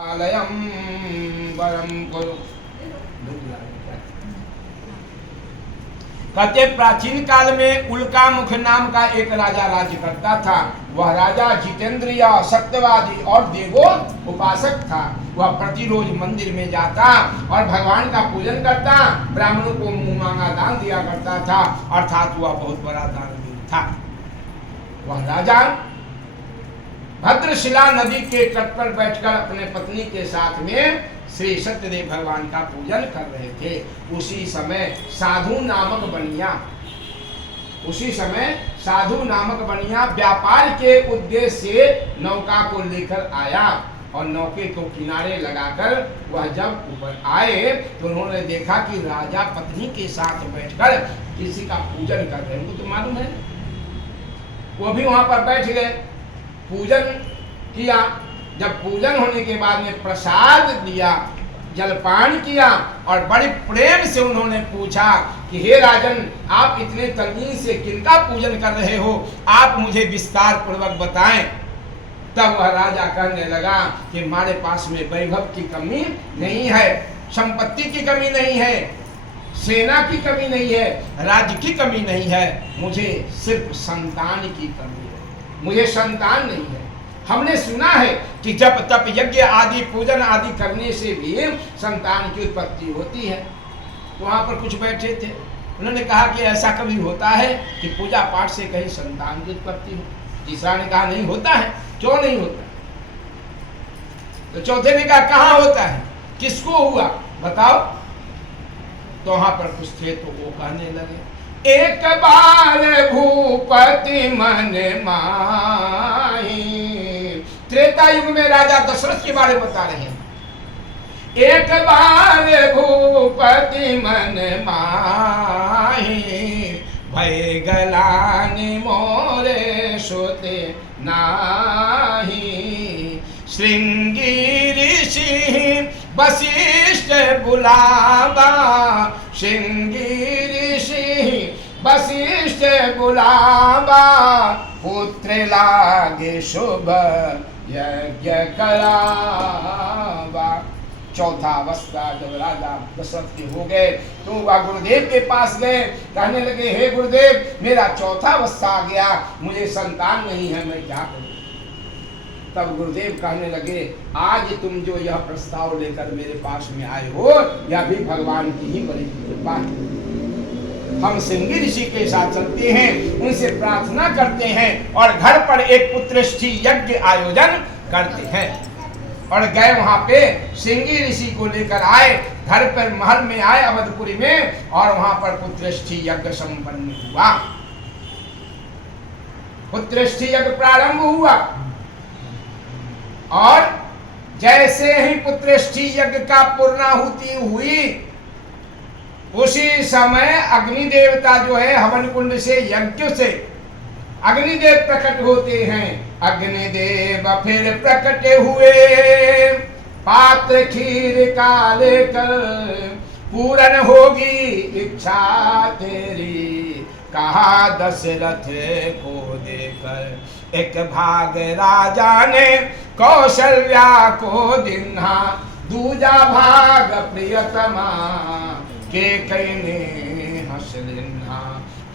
आलयम वरम गुरु। कहते प्राचीन काल में उल्का मुख नाम का एक राजा राज्य करता था। वह राजा जितेंद्रिय, सत्यवादी और देवो उपासक था। वह प्रतिरोज मंदिर में जाता और भगवान का पूजन करता, ब्राह्मणों को मुंह मांगा दान दिया करता था, अर्थात वह बहुत बड़ा दानवीर था। वह राजा भद्रशिला नदी के तट पर बैठकर अपने पत्नी के साथ में श्री सत्यदेव भगवान का पूजन कर रहे थे। उसी समय साधु नामक बनिया व्यापार के उद्देश्य से नौका को लेकर आया और नौके को किनारे लगाकर वह जब ऊपर आए तो उन्होंने देखा कि राजा पत्नी के साथ बैठकर किसी का पूजन कर रहे हैं। उनको तो मालूम है। वो भी वहां पर बैठ गए, पूजन किया। जब पूजन होने के बाद में प्रसाद दिया, जलपान किया और बड़े प्रेम से उन्होंने पूछा कि हे राजन, आप इतने तल्लीन से किनका पूजन कर रहे हो, आप मुझे विस्तार पूर्वक बताएं। तब वह राजा कहने लगा कि हमारे पास में वैभव की कमी नहीं है, संपत्ति की कमी नहीं है, सेना की कमी नहीं है, राज्य की कमी नहीं है, मुझे सिर्फ संतान की कमी है। मुझे संतान नहीं है। हमने सुना है कि जब तप यज्ञ आदि पूजन आदि करने से भी संतान की उत्पत्ति होती है। वहां पर कुछ बैठे थे, उन्होंने कहा कि ऐसा कभी होता है कि पूजा पाठ से कहीं संतान की उत्पत्ति हो? तीसरा ने कहा नहीं होता है। क्यों नहीं होता? तो चौथे ने कहा कहाँ होता है, किसको हुआ बताओ। तो वहां पर कुछ थे तो वो कहने लगे, एक बार भूपति मन माही। त्रेता युग में राजा दशरथ के बारे में बता रहे हैं। एक बार भूपति मन माही, भय गलानि मोरे सोते नाही। श्रृंगी ऋषि वशिष्ठ बुलावा, श्रृंगी ऋषि वशिष्ठ बुलावा। पुत्र लागे शुभ यज्ञ करावा। चौथा अवस्था जब राजा दशरथ के हो गए तो वह गुरुदेव के पास गए, कहने लगे हे गुरुदेव, मेरा चौथा अवस्था आ गया, मुझे संतान नहीं है, मैं क्या करूं? तब गुरुदेव कहने लगे, आज तुम जो यह प्रस्ताव लेकर मेरे पास में आए हो, यह भी भगवान की ही बड़ी कृपा है। हम श्रृंगी ऋषि के साथ चलते हैं, उनसे प्रार्थना करते हैं और घर पर एक पुत्रष्ठी यज्ञ आयोजन करते हैं। और गए वहां पे श्रृंगी ऋषि को लेकर आए, घर पर महल में आए अवधपुरी में, और वहां पर पुत्रष्ठी यज्ञ संपन्न हुआ। पुत्रष्ठी यज्ञ प्रारंभ हुआ और जैसे ही पुत्रष्ठी यज्ञ का पूर्णाहुति हुई, उसी समय अग्नि देवता जो है हवन कुंड से यज्ञ से अग्निदेव प्रकट होते हैं। अग्निदेव फिर प्रकट हुए, पात्र खीर का लेकर, पूर्ण होगी इच्छा तेरी। कहा दशरथ को देकर, एक भाग राजा ने कौशल्या को दिन्हा, दूजा भाग प्रियतमा के कहने हंस लेना।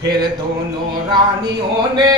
फिर दोनों रानियों ने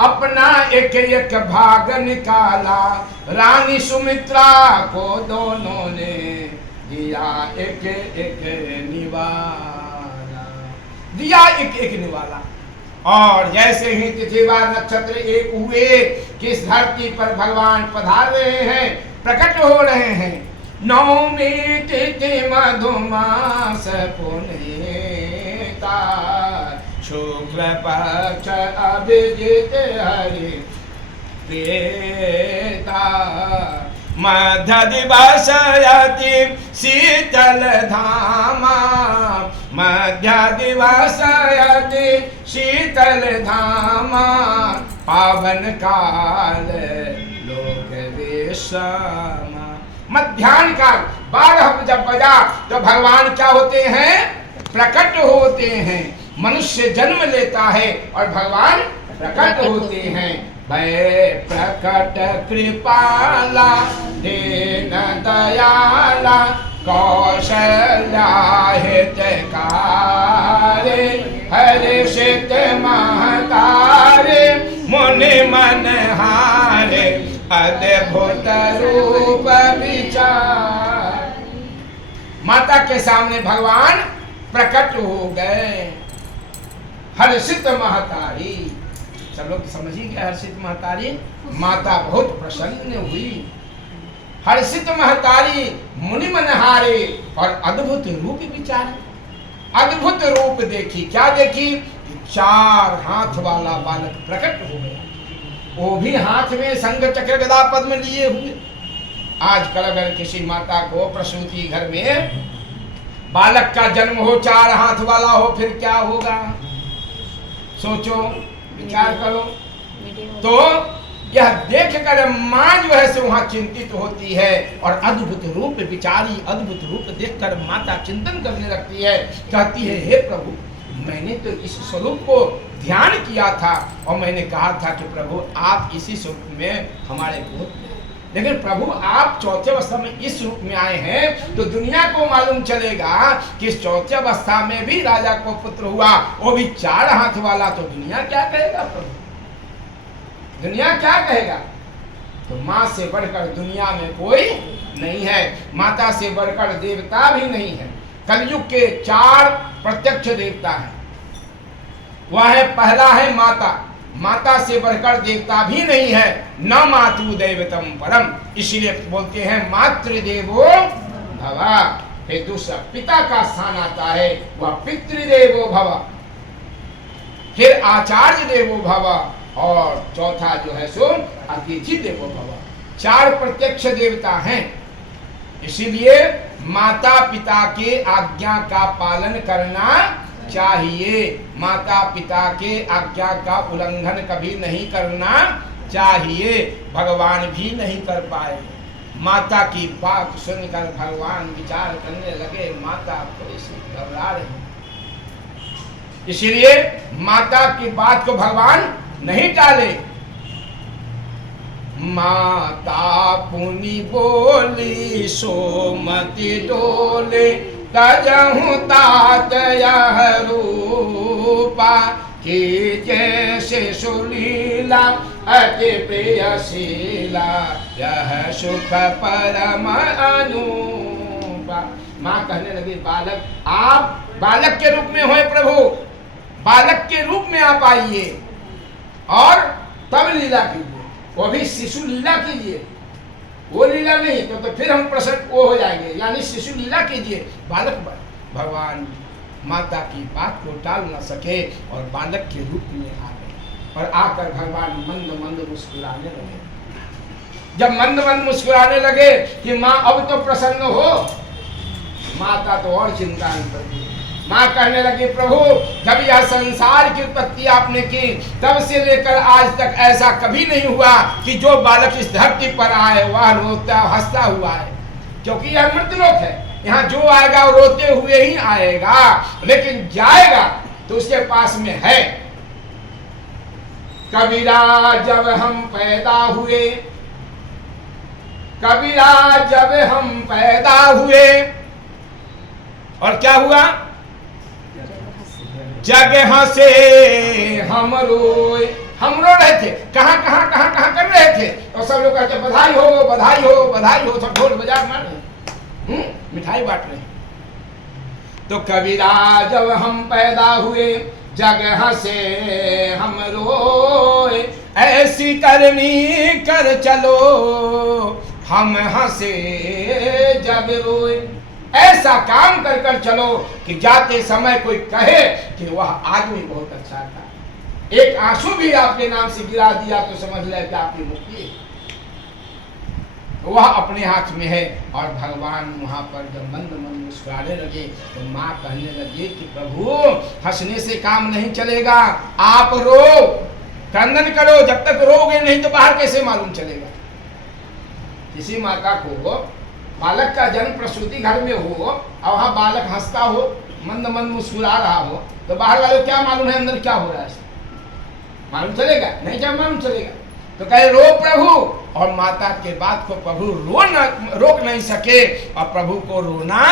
अपना एक एक भाग निकाला, रानी सुमित्रा को दोनों ने दिया एक एक निवाला, दिया एक एक निवाला। और जैसे ही तिथिवार नक्षत्र एक हुए कि इस धरती पर भगवान पधार रहे हैं, प्रकट हो रहे हैं। नौमी तिथि मधुमास पुनीता, शुक्ल पक्ष अभिजित हरि प्रियता। मध्य दिवस यति शीतल धामा, मध्य दिवस यति शीतल धामा। पावन काल लोक विश्राम। मध्याह्न काल 12 जब बजा तो भगवान क्या होते हैं? प्रकट होते हैं। मनुष्य जन्म लेता है और भगवान प्रकट होते हैं। भय प्रकट कृपाला दीन दयाला कौशल्या हितकारे हर्षित महतारे मुनि मन हारे अद्भुत रूप विचार। माता के सामने भगवान प्रकट हो गए। हर्षित महतारी, सब लोग समझ ही गए हर्षित महतारी, माता बहुत प्रसन्न हुई। हर्षित महतारी मुनि मनहारे और अद्भुत रूप विचार। अद्भुत रूप देखी, क्या देखी? 4 हाथ वाला बालक प्रकट हो गया, वो भी हाथ में शंख चक्र गदा पद्म लिए हुए। आजकल अगर किसी माता को प्रसूति घर में बालक का जन्म हो, 4 हाथ वाला हो, फिर क्या होगा? सोचो, विचार करो। तो यह देख कर माँ जो है से वहां चिंतित होती है और अद्भुत रूप विचारी, अद्भुत रूप देखकर माता चिंतन करने लगती है। कहती है, हे प्रभु, मैंने तो इस स्वरूप को ध्यान किया था और मैंने कहा था कि प्रभु आप इसी स्वरूप में हमारे गोद में, लेकिन प्रभु आप चौथे अवस्था में इस रूप में आए हैं तो दुनिया को मालूम चलेगा कि इस चौथे अवस्था में भी राजा को पुत्र हुआ, वो भी 4 हाथ वाला, तो दुनिया क्या कहेगा प्रभु? दुनिया क्या कहेगा? तो माँ से बढ़कर दुनिया में कोई नहीं है, माता से बढ़कर देवता भी नहीं है। कलयुग के 4 प्रत्यक्ष देवता हैं। वह है, पहला है माता, माता से बढ़कर देवता भी नहीं है। न मातु दैवतम परम, इसीलिए बोलते हैं मातृदेवो भव। फिर दूसरा पिता का स्थान आता है, वह पितृदेवो भव। फिर आचार्य देवो भव और चौथा जो है सो अतिथि देवो भव। 4 प्रत्यक्ष देवता हैं। इसीलिए माता पिता के आज्ञा का पालन करना चाहिए। माता पिता के आज्ञा का उल्लंघन कभी नहीं करना चाहिए। भगवान भी नहीं कर पाए। माता की बात सुनकर भगवान विचार करने लगे, माता थोड़ी सी घबरा रही। इसलिए माता की बात को भगवान नहीं टाले। माता पुनि बोली सोमति डोले, तजहु तात यह रूपा, कि जैसे सुलीला अति प्रियशीला, यह सुख परम अनूपा। माँ कहने लगी, बालक आप बालक के रूप में होए प्रभु, बालक के रूप में आप आइए और तब लीला कीजिए, वो भी शिशु लीला कीजिए। वो लीला नहीं तो फिर हम प्रसन्न वो हो जाएंगे, यानी शिशु लीला कीजिए। बालक भगवान माता की बात को टाल न सके और बालक के रूप में आ गए और आकर भगवान मंद मंद मुस्कुराने लगे। जब मंद मंद मुस्कुराने लगे कि माँ अब तो प्रसन्न हो, माता तो और चिंता नहीं करती। माँ कहने लगी, प्रभु जब यह संसार की उत्पत्ति आपने की तब से लेकर आज तक ऐसा कभी नहीं हुआ कि जो बालक इस धरती पर आए वह रोता हंसता हुआ है, क्योंकि यह मृतलोक है। यहाँ जो आएगा वो रोते हुए ही आएगा, लेकिन जाएगा तो उसके पास में है। कबीरा जब हम पैदा हुए, कबीरा जब हम पैदा हुए, और क्या हुआ? जगह से हम रोए। हम रो रहे थे, कहाँ कर रहे थे, और सब लोग कहते बधाई हो बधाई हो बधाई हो, सब ढोल बजा मार रहे, मिठाई बांट रहे। तो कबीरा जब हम पैदा हुए, जगह से हम रोए, ऐसी करनी कर चलो हम हंसे जग रोए। ऐसा काम कर कर चलो कि जाते समय कोई कहे कि वह आदमी बहुत अच्छा था। एक आंसू भी आपके नाम से गिरा दिया तो समझ ले कि आपकी मुक्ति है। वह अपने हाथ में है। और भगवान वहां पर जब मंद मंद मुस्कुराने लगे तो माँ कहने लगी कि प्रभु हंसने से काम नहीं चलेगा, आप रो, क्रंदन करो। जब तक रोगे नहीं तो बाहर कैसे मालूम चलेगा? किसी माता को बालक का जन्म प्रसूति घर में हो और वहाँ बालक हंसता हो, मंद मंद मुस्कुरा रहा हो, तो बाहर वालों क्या मालूम है अंदर क्या हो रहा है? मालूम चलेगा नहीं? जब मालूम चलेगा। तो कहे रो प्रभु, और माता के बात को प्रभु रोक नहीं सके और प्रभु को रोना।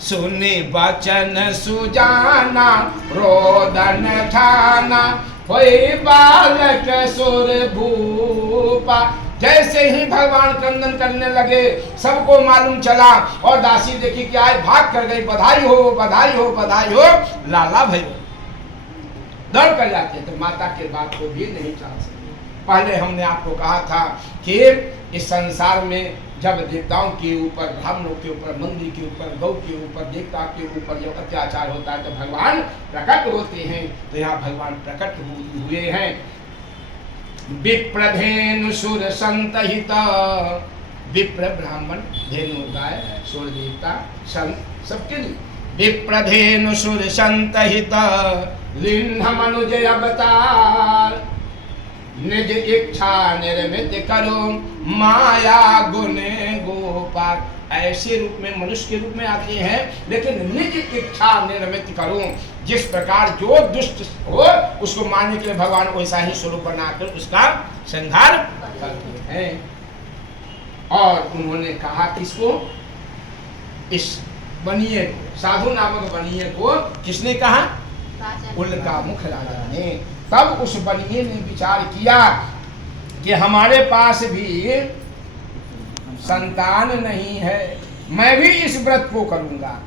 सुने वचन सुजाना रोदन ठाना, कोई बालक सुर भूपा। जैसे ही भगवान क्रंदन करने लगे सबको मालूम चला और दासी देखी कि आज भाग कर गई, बधाई हो बधाई हो बधाई हो, लाला भैया दौड़ कर जाते। तो माता के बात को भी नहीं टाल सकते। पहले हमने आपको कहा था कि इस संसार में जब देवताओं के ऊपर, ब्राह्मणों के ऊपर, मंदिर के ऊपर, गौ के ऊपर, देवता के ऊपर जब अत्याचार होता है तो भगवान प्रकट होते हैं। तो यहाँ भगवान प्रकट हुए हैं। विप्रधेनु सुर संतहित, विप्र ब्राह्मण, धेनु गाय, सुर देवता संत सबके लिए। विप्रधेनु सुर संतहित लिन्ह मनुज अवतार, निज इच्छा निर्मित करो माया गुण गोपाल। ऐसे रूप में मनुष्य के रूप में आते हैं, लेकिन निज इच्छा निर्मित करो। जिस प्रकार जो दुष्ट हो उसको मारने के लिए भगवान वैसा ही स्वरूप बनाकर उसका संहार करते हैं। और उन्होंने कहा किसको, इस बनिए को, साधु नामक बनिए को किसने कहा, उल्का मुख राजा ने। तब उस बनिए ने विचार किया कि हमारे पास भी संतान नहीं है, मैं भी इस व्रत को करूंगा।